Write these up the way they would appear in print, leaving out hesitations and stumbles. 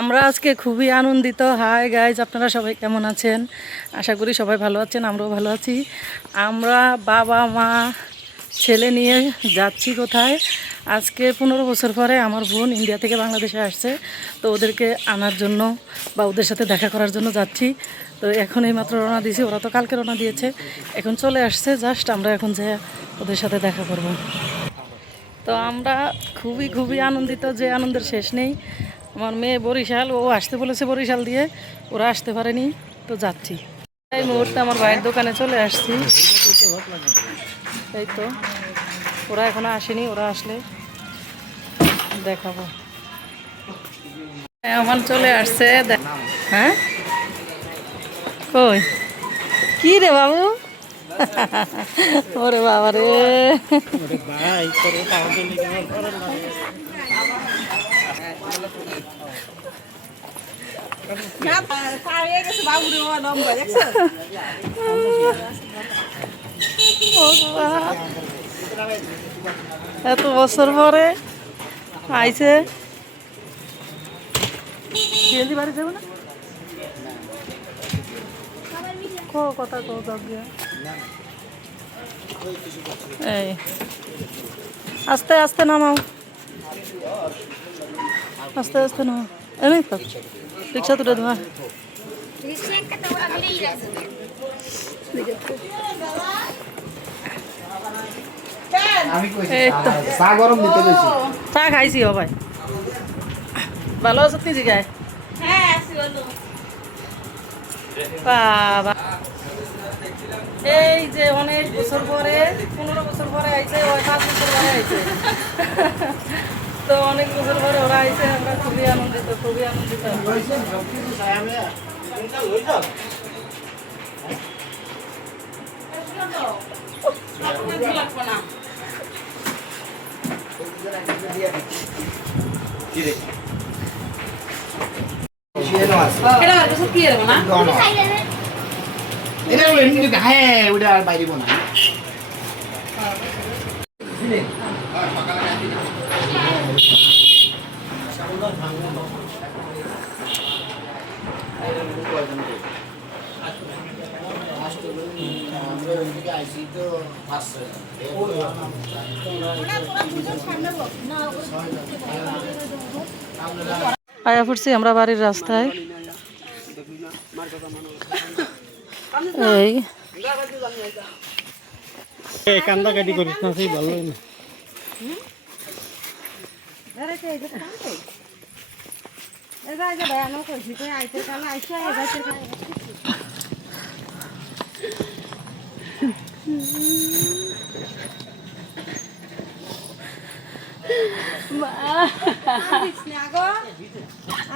আমরা আজকে খুবই আনন্দিত। হাই গাইজ, আপনারা সবাই কেমন আছেন? আশা করি সবাই ভালো আছেন, আমরাও ভালো আছি। আমরা বাবা মা ছেলে নিয়ে যাচ্ছি কোথায়? আজকে 15 বছর পরে আমার বোন ইন্ডিয়া থেকে বাংলাদেশে আসছে, তো ওদেরকে আনার জন্য বা ওদের সাথে দেখা করার জন্য যাচ্ছি। তো এখন এইমাত্র রওনা দিয়েছি, ওরা তো কালকে রওনা দিয়েছে, এখন চলে আসছে। জাস্ট আমরা এখন যে ওদের সাথে দেখা করব। তো আমরা খুবই খুবই আনন্দিত, যে আনন্দের শেষ নেই। আমার মেয়ে বরিশাল, ও আসতে বলেছে বরিশাল দিয়ে, ওরা আসতে পারেনি, তো যাচ্ছি। এই মুহূর্তে আমার ভাইয়ের দোকানে চলে আসছি। এই তো ওরা এখনো আসেনি, ওরা আসলে দেখাবো। আমার চলে আসছে। হ্যাঁ কই কি রে বাবু? ওরে বাবা রে, এত বছর পরে আইছে। জলদি বাড়ি যাবো না, কথা এই আস্তে আস্তে নামাও, আস্তে আস্তে নামাও। এমনি তো রিক্সা তুলে দেওয়া। চা খাইছি ও ভাই, ভালো আছো তুই জিগায়? বাবা এই যে অনেক বছর পরে, 15 বছর পরে আইছে, ওই 5 বছর পরে আইছে। তো অনেক বছর পরে ওরা আইছে, আমরা খুবই আনন্দিত, খুবই আনন্দিত। আয়া পড়ছি আমরা বাড়ির রাস্তায়। এই কান্দাকাটি করিস না, সেই ভালো না।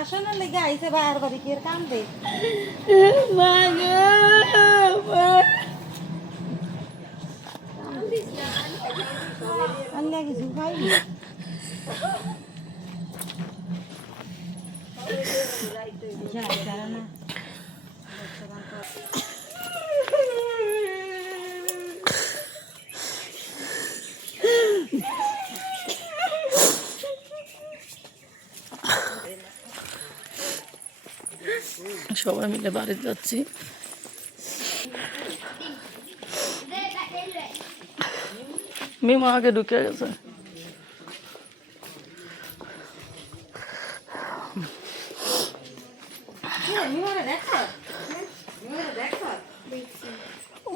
আসলে লেগে আইসে বাইর বাড়ি কি কাম দে আল্লাহ কিছু ভাই সবাই মিলে বাড়ি যাচ্ছি। মিমা আগে ঢুকে গেছে।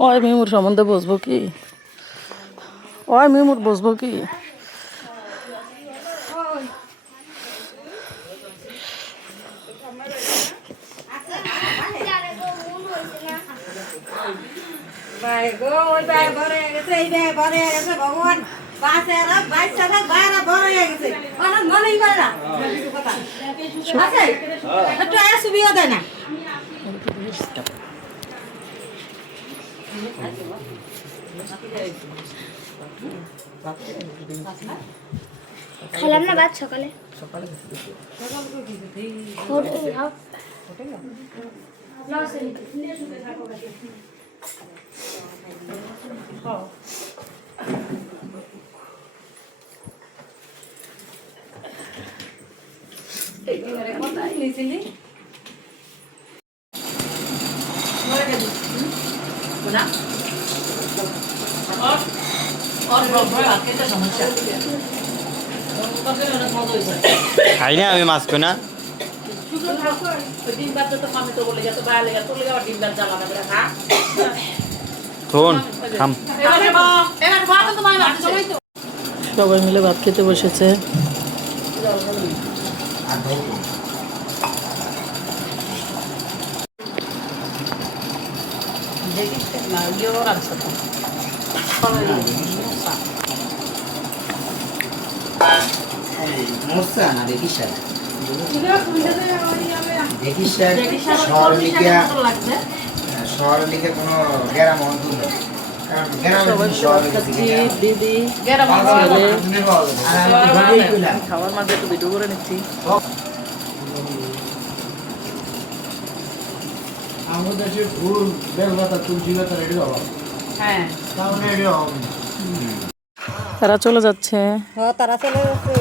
ওই মিমুর সম্বন্ধে বসবো কি? ওই মিমুর বসবো কি? ভগবান সুবিধা দেয় না। খেলাম না বাদ সকালে খাই না আমি মাছ না শোন থাম সবাই মিলে ভাত খেতে বসেছে। দিদি খাওয়ার মাঝে একটু ভিডিও করে নিচ্ছি। আমাদের দেশে ফুল বেলপাতা তুলসী পাতা রেডি হওয়া হ্যাঁ তাহলে রেডি হওয়া তারা চলে যাচ্ছে। তারা চলে যাচ্ছে।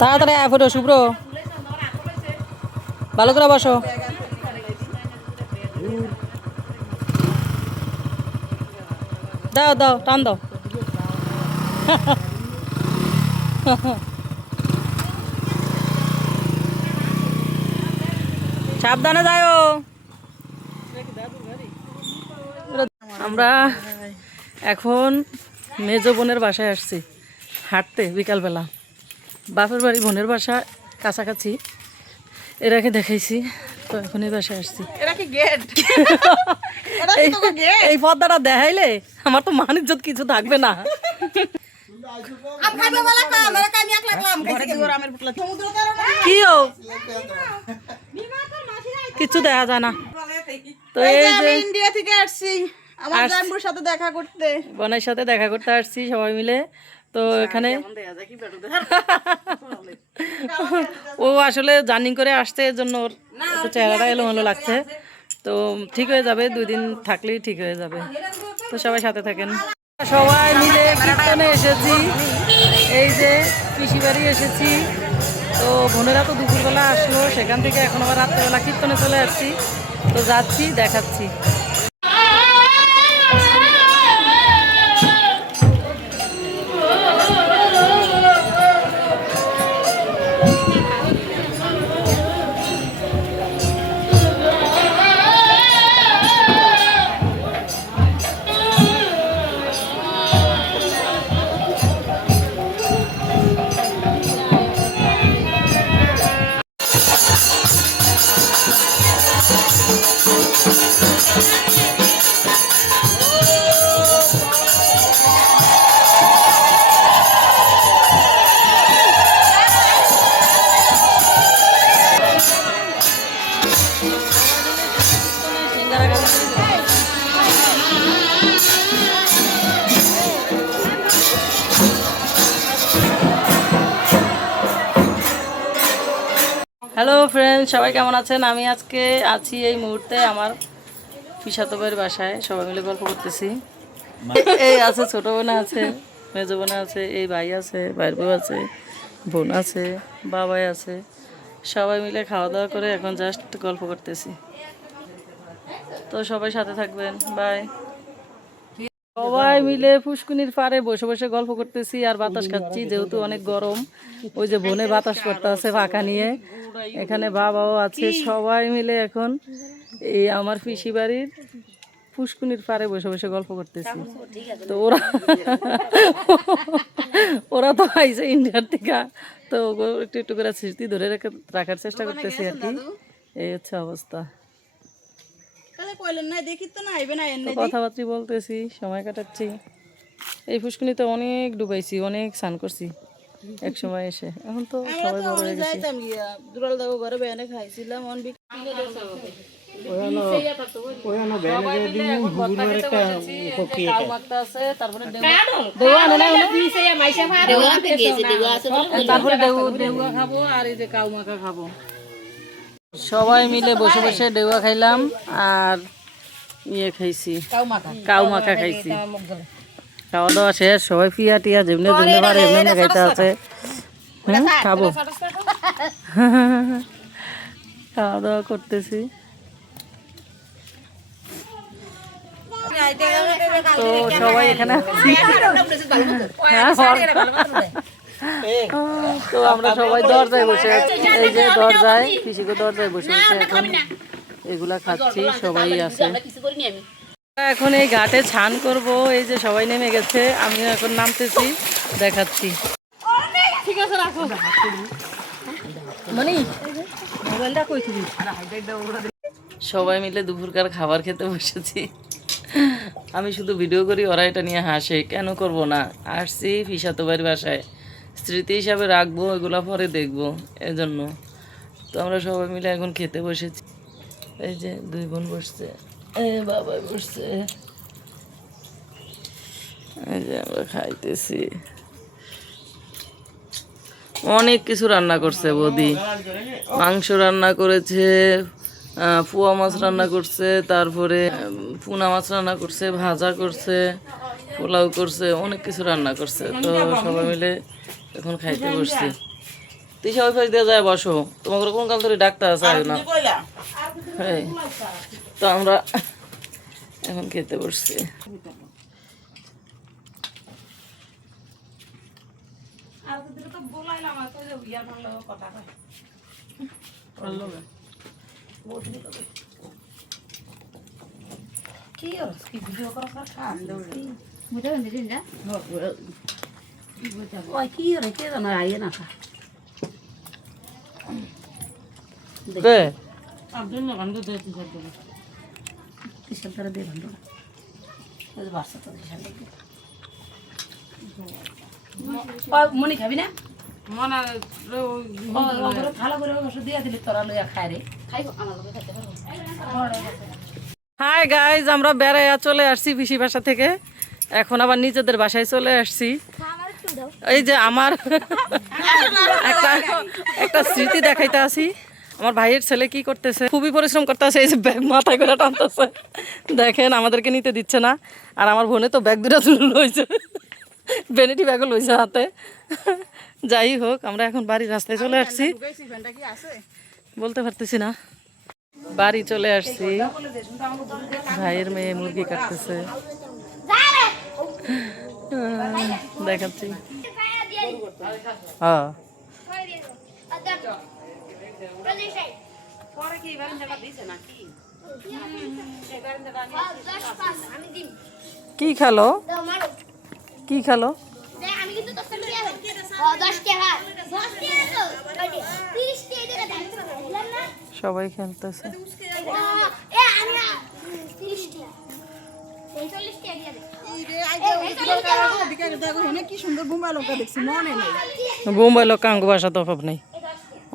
তাড়াতাড়ি আয় ফটো শুভ্র ভালো করে বসো। দাও দাও টান দাও। সাবধানে যাও। আমরা এখন মেজ বোনের বাসায় আসছি হাঁটতে বিকালবেলা। বাপের বাড়ি বোনের বাসা কাছাকাছি, এরাকে দেখাইছি তো এখনই বাসায় আসছি। এই পর্দাটা দেখাইলে আমার তো মান ইজ্জত কিছু থাকবে না। কি ও কিছু দেখা যায় না। তো এই যে ইন্ডিয়া থেকে আসছি আমার জানবুর সাথে দেখা করতে, বোনের সাথে দেখা করতে আসছি সবাই মিলে। তো এখানে ও আসলে জার্নি করে আসছে, এর জন্য ওর একটু চেহারাটা এলোমেলো লাগছে। তো ঠিক হয়ে যাবে, 2 দিন থাকলেই ঠিক হয়ে যাবে। তো সবাই সাথে থাকেন। সবাই মিলে কীর্তনে এসেছি, এই যে পিসি বাড়ি এসেছি। তো বোনেরা তো দুপুরবেলা আসলো, সেখান থেকে এখন আবার রাত্রেবেলা কীর্তনে চলে আসছি। তো যাচ্ছি, দেখাচ্ছি। হ্যালো ফ্রেন্ডস, সবাই কেমন আছেন? আমি আজকে আছি এই মুহূর্তে আমার পিসাতো ভাইয়ের বাসায়, সবাই মিলে গল্প করতেছি। এই আছে ছোটো বোন আছে, মেজো বোন আছে, এই ভাই আছে, ভাইয়ের বউ আছে, বোন আছে, বাবাই আছে। সবাই মিলে খাওয়া দাওয়া করে এখন জাস্ট গল্প করতেছি। তো সবাই সাথে থাকবেন, বাই। সবাই মিলে পুষ্কুনির পাড়ে বসে বসে গল্প করতেছি আর বাতাস খাচ্ছি, যেহেতু অনেক গরম। ওই যে বনে বাতাস করতে আছে ফাঁকা নিয়ে, এখানে বাবাও আছে। সবাই মিলে এখন এই আমার পিসি বাড়ির পুষ্কুনির পাড়ে বসে বসে গল্প করতেছি। তো ওরা তো আইছে ইন্ডিয়ার থেকে, তো একটু একটু করে স্মৃতি ধরে রাখার চেষ্টা করতেছি আর কি। এই হচ্ছে অবস্থা। কথাবার্তা বলতেছি, সময় কাটাচ্ছি। এই পুষ্কুনিতে অনেক ডুবাইছি, অনেক স্নান করছি এক সময় এসে। এখন তো সবাই বড় হয়ে গেছে। তারপরে দেউয়া খাবো আর এই যে কাউ মাখা খাবো। সবাই মিলে বসে বসে দেউয়া খাইলাম আর ইয়ে খাইছি, কাউ মাখা খাইছি। খাওয়া দাওয়া শেষ, সবাই পিয়া টিয়া যেমনি যেমনি পারে এমনি খাইতে আছে। খাবো, খাওয়া দাওয়া করতেছি। তো সবাই এখানে আছি। তো আমরা সবাই দরজায় বসে আছি, এই যে দরজায় পিসিকে দরজায় বসে বসে এখন এগুলা খাচ্ছি, সবাই আছে। এখন এই ঘাটে স্নান করব, এই যে সবাই নেমে গেছে, আমিও এখন নামতেছি, দেখাচ্ছি। ঠিক আছে রাখো মনি, মোবাইলটা কই থুবি। সবাই মিলে দুপুরকার খাবার খেতে বসেছি। আমি শুধু ভিডিও করি, ওরা এটা নিয়ে হাসে, কেন করব না। আসছি ফিসাতো বাড়ির বাসায়, স্মৃতি হিসাবে রাখবো, এগুলা পরে দেখবো, এজন্য। তো আমরা সবাই মিলে এখন খেতে বসেছি। এই যে দুই বোন বসছে, বাবা বসছে, এই যে আমরা খাইতেছি। অনেক কিছু রান্না করছে বৌদি, মাংস রান্না করেছে, পোয়া মাছ রান্না করছে, তারপরে পুনা মাছ রান্না করছে, ভাজা করছে, পোলাও করছে, অনেক কিছু রান্না করছে। তো সবাই মিলে এখন খাইতে বসছি। তিসা ওই পাশ দিয়ে যায় বসো, তোমাকে কোন কাল ধরে ডাক্তার আছে না। হ্যাঁ, তো আমরা এখন খেতে বসছি। মনি খাবি না? ভালো করে ওষুধ দিয়ে দিলি তোরা লইয়া খাই রে। খাইব আমার লগে খাইতে পারবো। হাই গাইজ, আমরা বেড়াইয়া চলে আসছি পিসি বাসা থেকে, এখন আবার নিজেদের বাসায় চলে আসছি। এই যে আমার একটা স্মৃতি দেখাইতে আসি। আমার ভাইয়ের ছেলে কি করতেছে, খুবই পরিশ্রম করতেছে, এই যে ব্যাগ মাথায় করে টানতেছে, দেখেন আমাদেরকে নিতে দিচ্ছে না। আর আমার বোনে তো ব্যাগ দুটা লইছে, ভ্যানিটি ব্যাগও লইছে হাতে। যাই হোক, আমরা এখন বাড়ির রাস্তায় চলে আসছি, বলতে পারতেছি না। বাড়ি চলে আসছি, ভাইয়ের মেয়ে মুরগি কাটতেছে, দেখাচ্ছি। হ্যাঁ, কি খেলো, কি খেলো? সবাই খেলতেছে। বোম্বাই লোক কাঙ্গু বাসা তো অভাব নেই,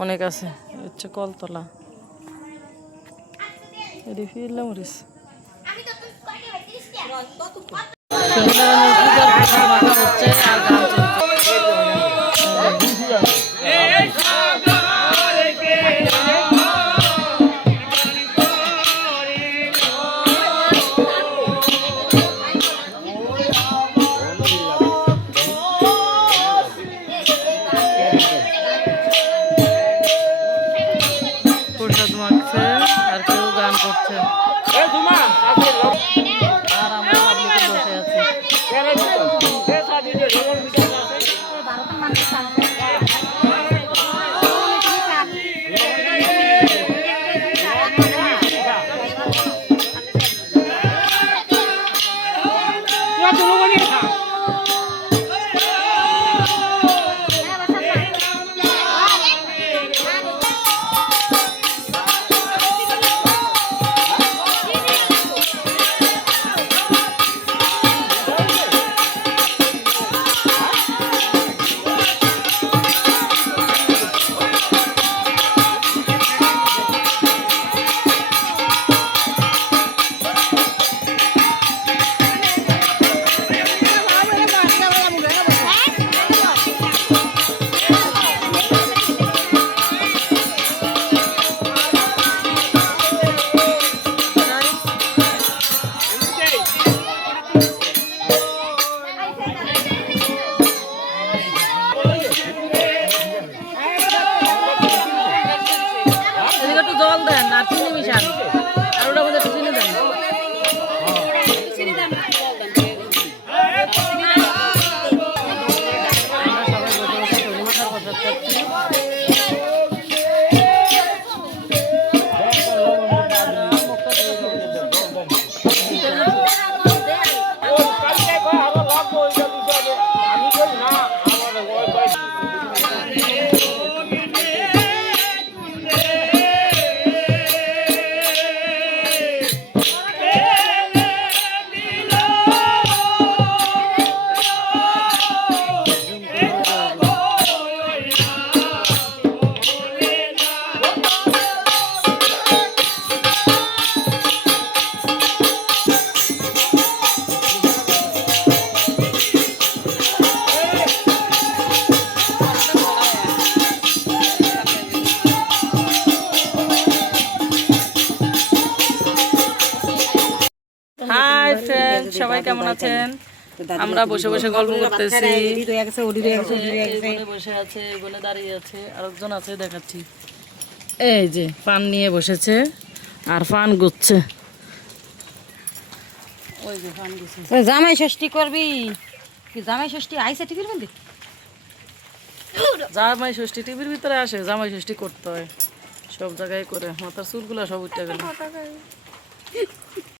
অনেক আছে। হচ্ছে কলতলা, এটি ফিরলাম মরিস। হচ্ছে আর গান প্রসাদ মাখছে আর কেউ গান করছে, আর আমরা পাবলিকে বসে আছি। গাইস, সবাই কেমন আছেন? আমরা বসে বসে গল্প করতেছি। এই বোনে বসে আছে, এই বোনে দাঁড়িয়ে আছে, আরেকজন আছে দেখাচ্ছি। এই যে পান নিয়ে বসেছে আর পান গুচ্ছে। ওই যে পান গুচ্ছে। জামাই ষষ্ঠী করবি কি? জামাই ষষ্ঠী আইসে টিভির মধ্যে? জামাই ষষ্ঠী টিভির ভিতরে আসে, জামাই ষষ্ঠী করতে হয়, সব জায়গায় করে, মাথার চুলগুলা সব উঠে গেল।